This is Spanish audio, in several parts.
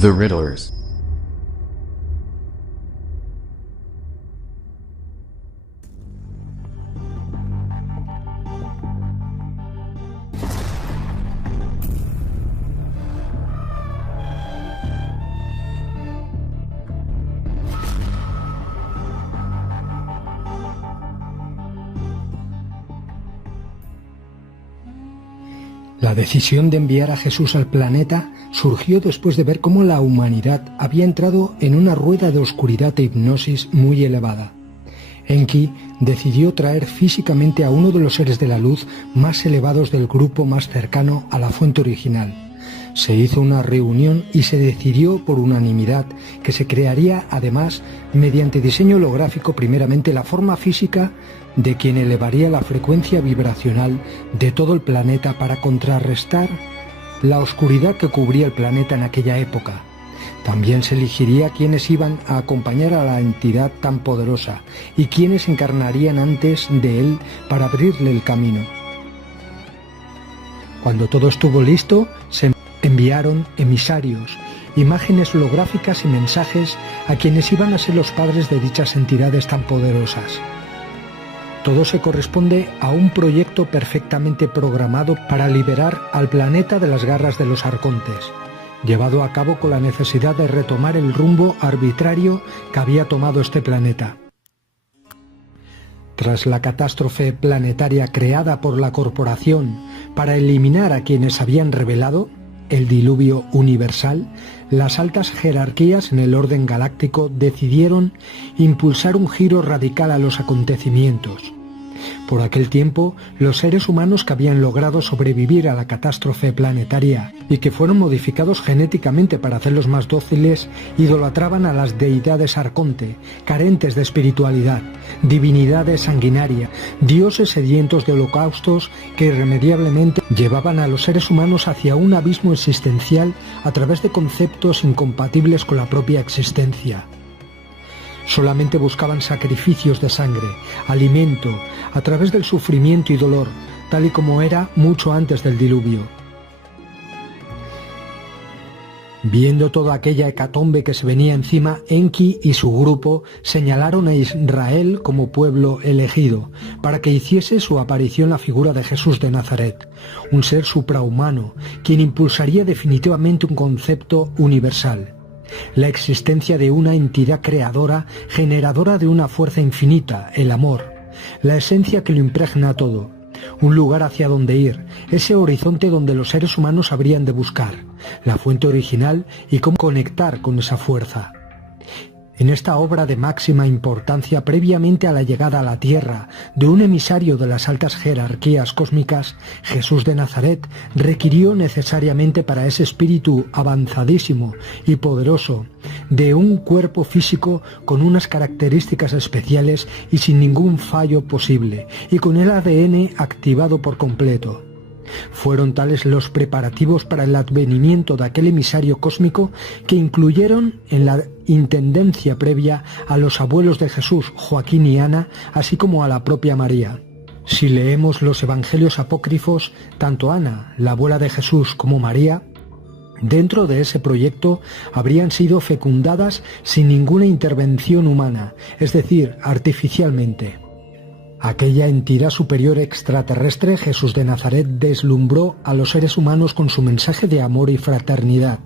The Riddlers. La decisión de enviar a Jesús al planeta surgió después de ver cómo la humanidad había entrado en una rueda de oscuridad e hipnosis muy elevada. Enki decidió traer físicamente a uno de los seres de la luz más elevados del grupo más cercano a la fuente original. Se hizo una reunión y se decidió por unanimidad que se crearía además mediante diseño holográfico primeramente la forma física de quien elevaría la frecuencia vibracional de todo el planeta para contrarrestar la oscuridad que cubría el planeta en aquella época. También se elegiría quienes iban a acompañar a la entidad tan poderosa y quienes encarnarían antes de él para abrirle el camino. Cuando todo estuvo listo, se enviaron emisarios, imágenes holográficas y mensajes a quienes iban a ser los padres de dichas entidades tan poderosas. Todo se corresponde a un proyecto perfectamente programado para liberar al planeta de las garras de los arcontes, llevado a cabo con la necesidad de retomar el rumbo arbitrario que había tomado este planeta. Tras la catástrofe planetaria creada por la corporación para eliminar a quienes habían rebelado, el diluvio universal, las altas jerarquías en el orden galáctico decidieron impulsar un giro radical a los acontecimientos. Por aquel tiempo, los seres humanos que habían logrado sobrevivir a la catástrofe planetaria y que fueron modificados genéticamente para hacerlos más dóciles, idolatraban a las deidades arconte, carentes de espiritualidad, divinidades sanguinarias, dioses sedientos de holocaustos que irremediablemente llevaban a los seres humanos hacia un abismo existencial a través de conceptos incompatibles con la propia existencia. Solamente buscaban sacrificios de sangre, alimento, a través del sufrimiento y dolor, tal y como era mucho antes del diluvio. Viendo toda aquella hecatombe que se venía encima, Enki y su grupo señalaron a Israel como pueblo elegido, para que hiciese su aparición la figura de Jesús de Nazaret, un ser suprahumano, quien impulsaría definitivamente un concepto universal. La existencia de una entidad creadora, generadora de una fuerza infinita, el amor, la esencia que lo impregna todo, un lugar hacia donde ir, ese horizonte donde los seres humanos habrían de buscar, la fuente original y cómo conectar con esa fuerza. En esta obra de máxima importancia previamente a la llegada a la Tierra de un emisario de las altas jerarquías cósmicas, Jesús de Nazaret requirió necesariamente para ese espíritu avanzadísimo y poderoso de un cuerpo físico con unas características especiales y sin ningún fallo posible, y con el ADN activado por completo. Fueron tales los preparativos para el advenimiento de aquel emisario cósmico que incluyeron en la intendencia previa a los abuelos de Jesús, Joaquín y Ana, así como a la propia María. Si leemos los evangelios apócrifos, tanto Ana, la abuela de Jesús, como María, dentro de ese proyecto habrían sido fecundadas sin ninguna intervención humana, es decir, artificialmente. Aquella entidad superior extraterrestre, Jesús de Nazaret, deslumbró a los seres humanos con su mensaje de amor y fraternidad,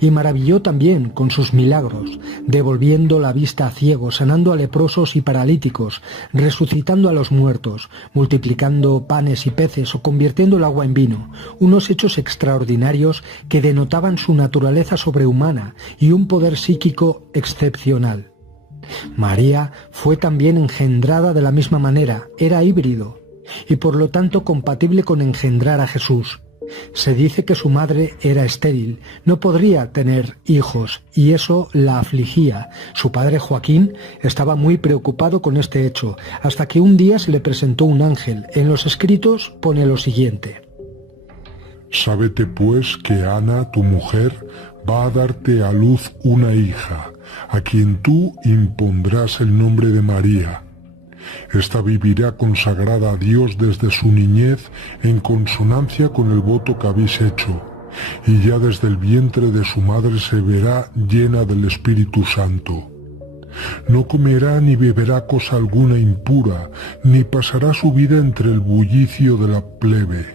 y maravilló también con sus milagros, devolviendo la vista a ciegos, sanando a leprosos y paralíticos, resucitando a los muertos, multiplicando panes y peces o convirtiendo el agua en vino, unos hechos extraordinarios que denotaban su naturaleza sobrehumana y un poder psíquico excepcional. María fue también engendrada de la misma manera, era híbrido, y por lo tanto compatible con engendrar a Jesús. Se dice que su madre era estéril, no podría tener hijos, y eso la afligía. Su padre Joaquín estaba muy preocupado con este hecho, hasta que un día se le presentó un ángel. En los escritos pone lo siguiente: Sábete pues que Ana, tu mujer, va a darte a luz una hija, a quien tú impondrás el nombre de María. Esta vivirá consagrada a Dios desde su niñez en consonancia con el voto que habéis hecho, y ya desde el vientre de su madre se verá llena del Espíritu Santo. No comerá ni beberá cosa alguna impura, ni pasará su vida entre el bullicio de la plebe,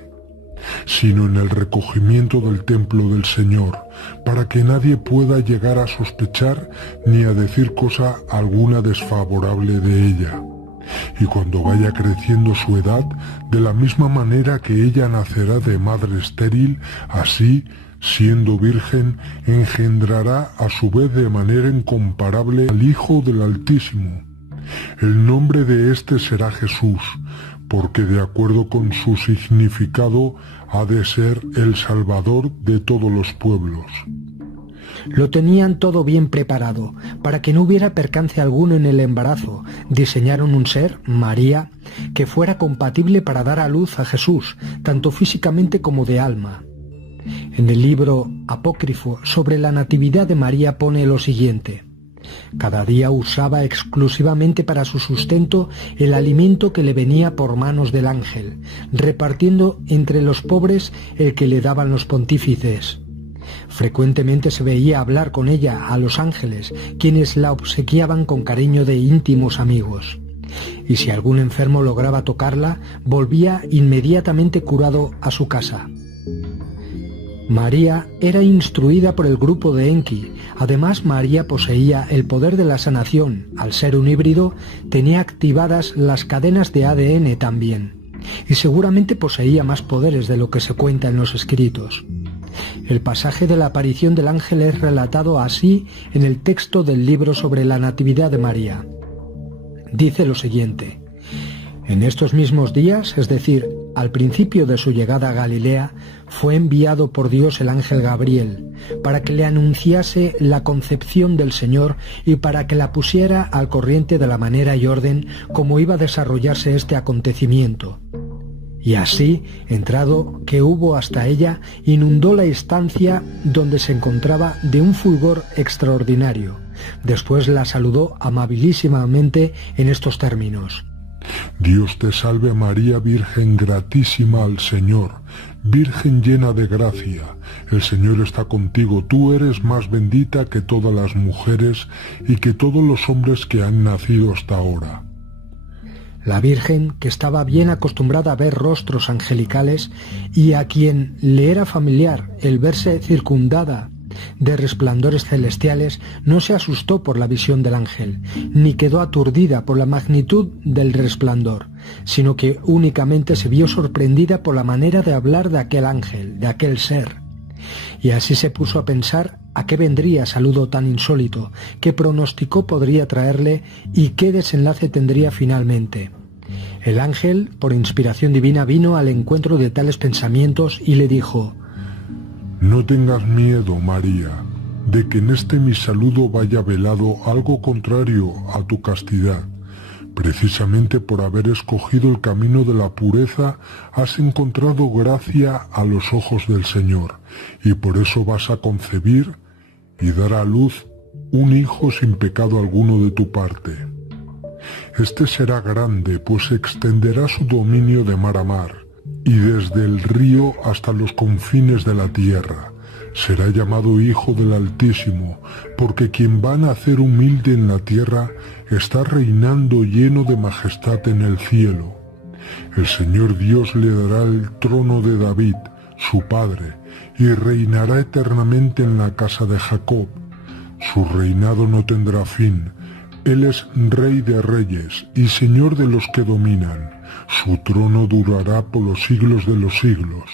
sino en el recogimiento del templo del Señor, para que nadie pueda llegar a sospechar ni a decir cosa alguna desfavorable de ella. Y cuando vaya creciendo su edad, de la misma manera que ella nacerá de madre estéril, así, siendo virgen, engendrará a su vez de manera incomparable al Hijo del Altísimo. El nombre de éste será Jesús, porque de acuerdo con su significado ha de ser el Salvador de todos los pueblos. Lo tenían todo bien preparado, para que no hubiera percance alguno en el embarazo. Diseñaron un ser, María, que fuera compatible para dar a luz a Jesús, tanto físicamente como de alma. En el libro apócrifo sobre la Natividad de María pone lo siguiente: cada día usaba exclusivamente para su sustento el alimento que le venía por manos del ángel, repartiendo entre los pobres el que le daban los pontífices. Frecuentemente se veía hablar con ella a los ángeles, quienes la obsequiaban con cariño de íntimos amigos. Y si algún enfermo lograba tocarla, volvía inmediatamente curado a su casa. María era instruida por el grupo de Enki. Además, María poseía el poder de la sanación. Al ser un híbrido, tenía activadas las cadenas de ADN también. Y seguramente poseía más poderes de lo que se cuenta en los escritos. El pasaje de la aparición del ángel es relatado así en el texto del libro sobre la Natividad de María. Dice lo siguiente: en estos mismos días, es decir, al principio de su llegada a Galilea, fue enviado por Dios el ángel Gabriel, para que le anunciase la concepción del Señor y para que la pusiera al corriente de la manera y orden como iba a desarrollarse este acontecimiento. Y así, entrado que hubo hasta ella, inundó la estancia donde se encontraba de un fulgor extraordinario. Después la saludó amabilísimamente en estos términos: Dios te salve María, Virgen gratísima al Señor, Virgen llena de gracia, el Señor está contigo, tú eres más bendita que todas las mujeres y que todos los hombres que han nacido hasta ahora. La Virgen, que estaba bien acostumbrada a ver rostros angelicales y a quien le era familiar el verse circundada de resplandores celestiales, no se asustó por la visión del ángel, ni quedó aturdida por la magnitud del resplandor, sino que únicamente se vio sorprendida por la manera de hablar de aquel ángel, de aquel ser. Y así se puso a pensar a qué vendría saludo tan insólito, qué pronóstico podría traerle y qué desenlace tendría finalmente. El ángel, por inspiración divina, vino al encuentro de tales pensamientos y le dijo: No tengas miedo, María, de que en este mi saludo vaya velado algo contrario a tu castidad. Precisamente por haber escogido el camino de la pureza, has encontrado gracia a los ojos del Señor, y por eso vas a concebir y dar a luz un hijo sin pecado alguno de tu parte. Este será grande, pues extenderá su dominio de mar a mar, y desde el río hasta los confines de la tierra. Será llamado Hijo del Altísimo, porque quien va a nacer humilde en la tierra está reinando lleno de majestad en el cielo. El Señor Dios le dará el trono de David, su padre, y reinará eternamente en la casa de Jacob. Su reinado no tendrá fin. Él es Rey de reyes y Señor de los que dominan. Su trono durará por los siglos de los siglos.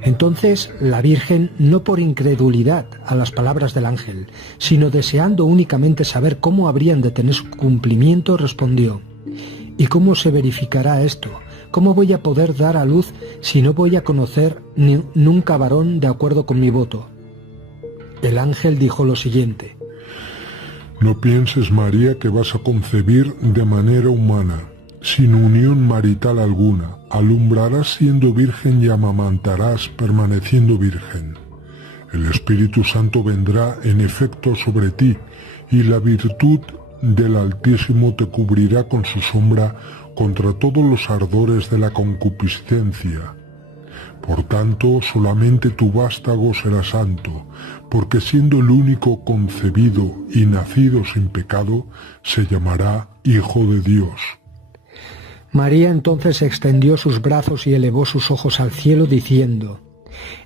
Entonces la Virgen, no por incredulidad a las palabras del ángel, sino deseando únicamente saber cómo habrían de tener su cumplimiento, respondió: ¿Y cómo se verificará esto? ¿Cómo voy a poder dar a luz si no voy a conocer nunca varón de acuerdo con mi voto? El ángel dijo lo siguiente: No pienses, María, que vas a concebir de manera humana, sin unión marital alguna. Alumbrarás siendo virgen y amamantarás permaneciendo virgen. El Espíritu Santo vendrá en efecto sobre ti, y la virtud del Altísimo te cubrirá con su sombra contra todos los ardores de la concupiscencia. Por tanto, solamente tu vástago será santo, porque siendo el único concebido y nacido sin pecado, se llamará Hijo de Dios. María entonces extendió sus brazos y elevó sus ojos al cielo, diciendo: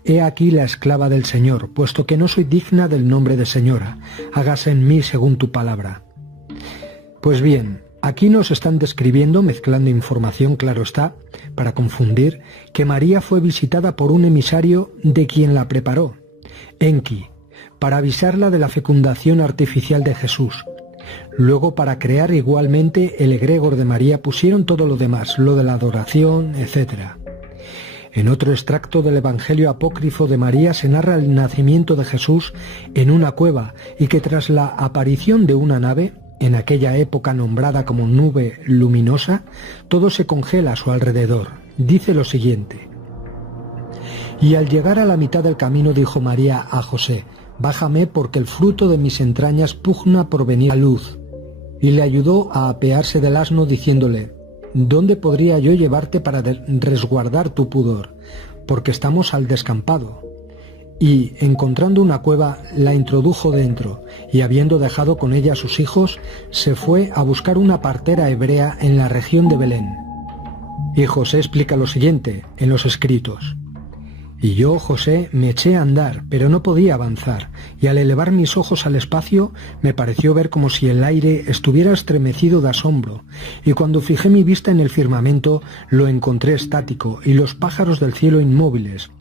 He aquí la esclava del Señor, puesto que no soy digna del nombre de señora, hágase en mí según tu palabra. Pues bien, aquí nos están describiendo, mezclando información, claro está, para confundir, que María fue visitada por un emisario de quien la preparó, Enki, para avisarla de la fecundación artificial de Jesús. Luego, para crear igualmente el egregor de María, pusieron todo lo demás, lo de la adoración, etc. En otro extracto del Evangelio apócrifo de María se narra el nacimiento de Jesús en una cueva y que tras la aparición de una nave, en aquella época nombrada como nube luminosa, todo se congela a su alrededor. Dice lo siguiente: Y al llegar a la mitad del camino dijo María a José: Bájame, porque el fruto de mis entrañas pugna por venir a luz. Y le ayudó a apearse del asno, diciéndole: ¿Dónde podría yo llevarte para resguardar tu pudor? Porque estamos al descampado. Y, encontrando una cueva, la introdujo dentro, y habiendo dejado con ella a sus hijos, se fue a buscar una partera hebrea en la región de Belén. Y José explica lo siguiente en los escritos: Y yo, José, me eché a andar, pero no podía avanzar, y al elevar mis ojos al espacio, me pareció ver como si el aire estuviera estremecido de asombro, y cuando fijé mi vista en el firmamento, lo encontré estático, y los pájaros del cielo inmóviles.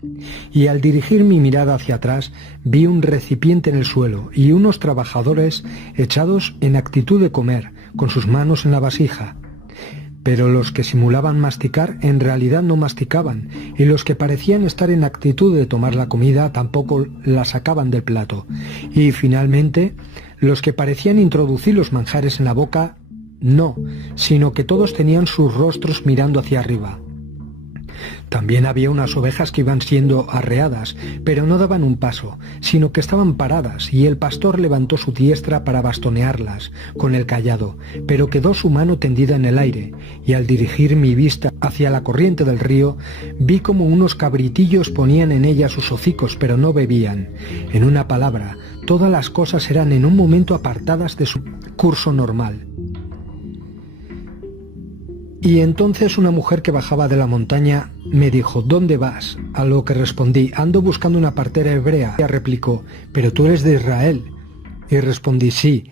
Y al dirigir mi mirada hacia atrás, vi un recipiente en el suelo, y unos trabajadores echados en actitud de comer, con sus manos en la vasija. Pero los que simulaban masticar en realidad no masticaban, y los que parecían estar en actitud de tomar la comida tampoco la sacaban del plato. Y finalmente, los que parecían introducir los manjares en la boca, no, sino que todos tenían sus rostros mirando hacia arriba. También había unas ovejas que iban siendo arreadas, pero no daban un paso, sino que estaban paradas, y el pastor levantó su diestra para bastonearlas con el cayado, pero quedó su mano tendida en el aire, y al dirigir mi vista hacia la corriente del río, vi como unos cabritillos ponían en ella sus hocicos, pero no bebían. En una palabra, todas las cosas eran en un momento apartadas de su curso normal. Y entonces una mujer que bajaba de la montaña me dijo: ¿Dónde vas? A lo que respondí: ando buscando una partera hebrea. Ella replicó: ¿pero tú eres de Israel? Y respondí: sí.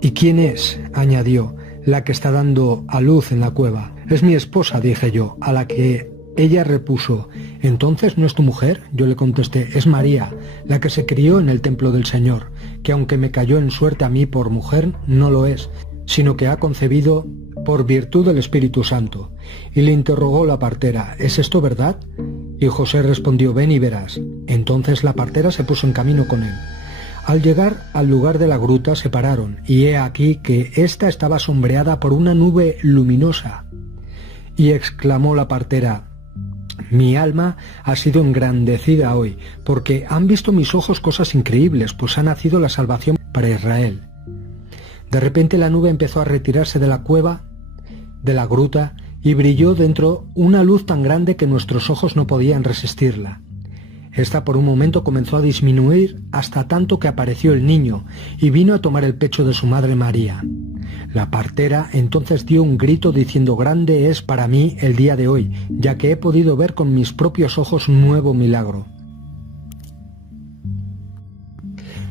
¿Y quién es? Añadió: la que está dando a luz en la cueva. Es mi esposa, dije yo, a la que ella repuso: ¿entonces no es tu mujer? Yo le contesté: es María, la que se crió en el templo del Señor, que aunque me cayó en suerte a mí por mujer, no lo es, sino que ha concebido por virtud del Espíritu Santo. Y le interrogó la partera: ¿es esto verdad? Y José respondió: ven y verás. Entonces la partera se puso en camino con él. Al llegar al lugar de la gruta se pararon, y he aquí que ésta estaba sombreada por una nube luminosa. Y exclamó la partera: mi alma ha sido engrandecida hoy, porque han visto mis ojos cosas increíbles, pues ha nacido la salvación para Israel. De repente la nube empezó a retirarse de la cueva, de la gruta, y brilló dentro una luz tan grande que nuestros ojos no podían resistirla. Esta por un momento comenzó a disminuir hasta tanto que apareció el niño y vino a tomar el pecho de su madre María. La partera entonces dio un grito diciendo: grande es para mí el día de hoy, ya que he podido ver con mis propios ojos un nuevo milagro.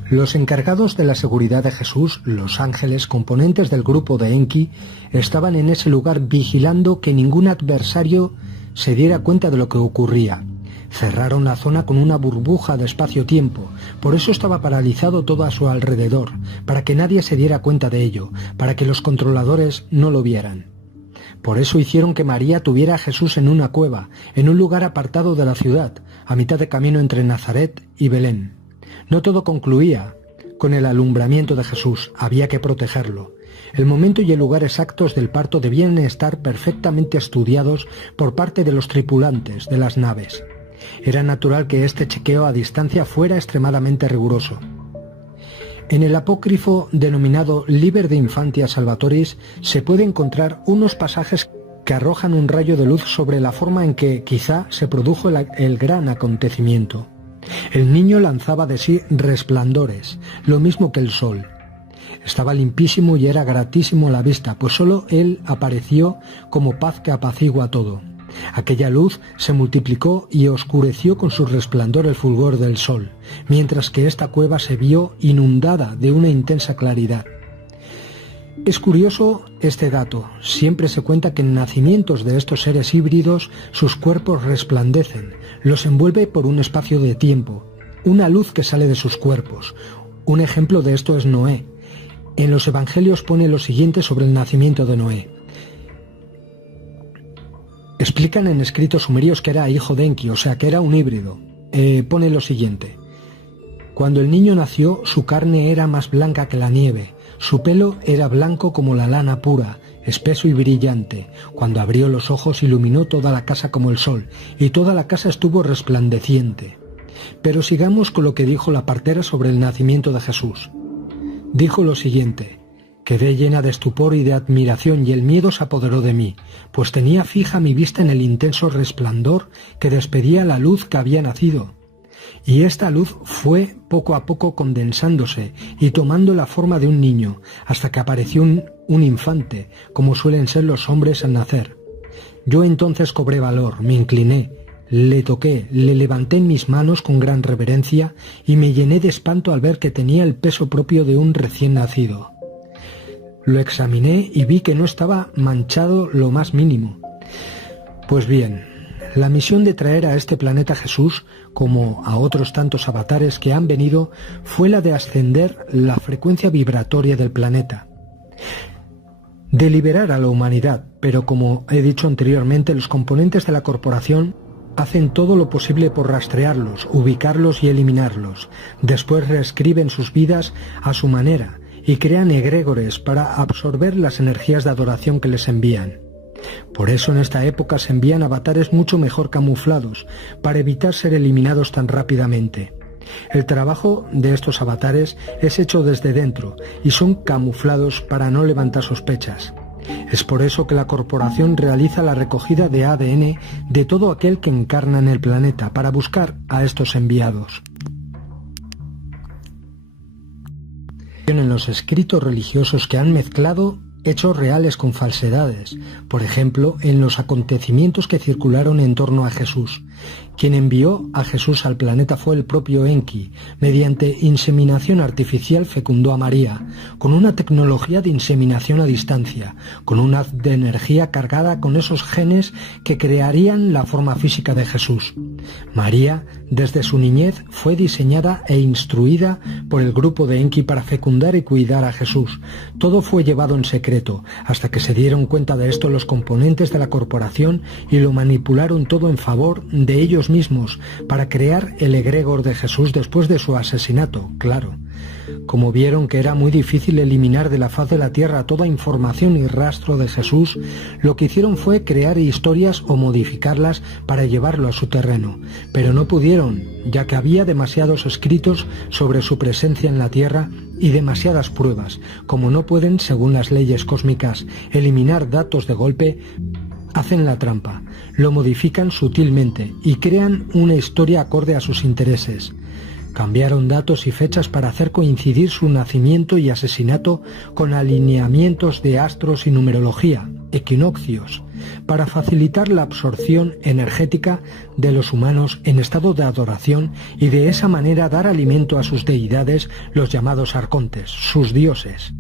Los encargados de la seguridad de Jesús, los ángeles, componentes del grupo de Enki, estaban en ese lugar vigilando que ningún adversario se diera cuenta de lo que ocurría. Cerraron la zona con una burbuja de espacio-tiempo, por eso estaba paralizado todo a su alrededor, para que nadie se diera cuenta de ello, para que los controladores no lo vieran. Por eso hicieron que María tuviera a Jesús en una cueva, en un lugar apartado de la ciudad, a mitad de camino entre Nazaret y Belén. No todo concluía con el alumbramiento de Jesús, había que protegerlo. El momento y el lugar exactos del parto debían estar perfectamente estudiados por parte de los tripulantes de las naves. Era natural que este chequeo a distancia fuera extremadamente riguroso. En el apócrifo denominado Liber de Infantia Salvatoris se puede encontrar unos pasajes que arrojan un rayo de luz sobre la forma en que quizá se produjo el gran acontecimiento. El niño lanzaba de sí resplandores, lo mismo que el sol. Estaba limpísimo y era gratísimo a la vista, pues solo él apareció como paz que apacigua todo. Aquella luz se multiplicó y oscureció con su resplandor el fulgor del sol, mientras que esta cueva se vio inundada de una intensa claridad. Es curioso este dato. Siempre se cuenta que en nacimientos de estos seres híbridos sus cuerpos resplandecen, los envuelve por un espacio de tiempo, una luz que sale de sus cuerpos. Un ejemplo de esto es Noé. En los evangelios pone lo siguiente sobre el nacimiento de Noé. Explican en escritos sumerios que era hijo de Enki, o sea que era un híbrido. Pone lo siguiente. Cuando el niño nació, su carne era más blanca que la nieve, su pelo era blanco como la lana pura, espeso y brillante. Cuando abrió los ojos iluminó toda la casa como el sol, y toda la casa estuvo resplandeciente. Pero sigamos con lo que dijo la partera sobre el nacimiento de Jesús. Dijo lo siguiente: quedé llena de estupor y de admiración, y el miedo se apoderó de mí, pues tenía fija mi vista en el intenso resplandor que despedía la luz que había nacido. Y esta luz fue poco a poco condensándose y tomando la forma de un niño, hasta que apareció un infante, como suelen ser los hombres al nacer. Yo entonces cobré valor, me incliné, le toqué, le levanté en mis manos con gran reverencia y me llené de espanto al ver que tenía el peso propio de un recién nacido. Lo examiné y vi que no estaba manchado lo más mínimo. Pues bien, la misión de traer a este planeta Jesús, como a otros tantos avatares que han venido, fue la de ascender la frecuencia vibratoria del planeta, de liberar a la humanidad, pero como he dicho anteriormente, los componentes de la corporación hacen todo lo posible por rastrearlos, ubicarlos y eliminarlos. Después reescriben sus vidas a su manera y crean egregores para absorber las energías de adoración que les envían. Por eso en esta época se envían avatares mucho mejor camuflados, para evitar ser eliminados tan rápidamente. El trabajo de estos avatares es hecho desde dentro y son camuflados para no levantar sospechas. Es por eso que la corporación realiza la recogida de ADN de todo aquel que encarna en el planeta para buscar a estos enviados. En los escritos religiosos que han mezclado hechos reales con falsedades, por ejemplo, en los acontecimientos que circularon en torno a Jesús. Quien envió a Jesús al planeta fue el propio Enki. Mediante inseminación artificial fecundó a María, con una tecnología de inseminación a distancia, con un haz de energía cargada con esos genes que crearían la forma física de Jesús. María, desde su niñez, fue diseñada e instruida por el grupo de Enki para fecundar y cuidar a Jesús. Todo fue llevado en secreto, hasta que se dieron cuenta de esto los componentes de la corporación y lo manipularon todo en favor de ellos mismos para crear el egregor de Jesús después de su asesinato, claro. Como vieron que era muy difícil eliminar de la faz de la tierra toda información y rastro de Jesús, lo que hicieron fue crear historias o modificarlas para llevarlo a su terreno, pero no pudieron, ya que había demasiados escritos sobre su presencia en la tierra y demasiadas pruebas. Como no pueden, según las leyes cósmicas, eliminar datos de golpe, hacen la trampa, lo modifican sutilmente y crean una historia acorde a sus intereses. Cambiaron datos y fechas para hacer coincidir su nacimiento y asesinato con alineamientos de astros y numerología, equinoccios, para facilitar la absorción energética de los humanos en estado de adoración y de esa manera dar alimento a sus deidades, los llamados arcontes, sus dioses.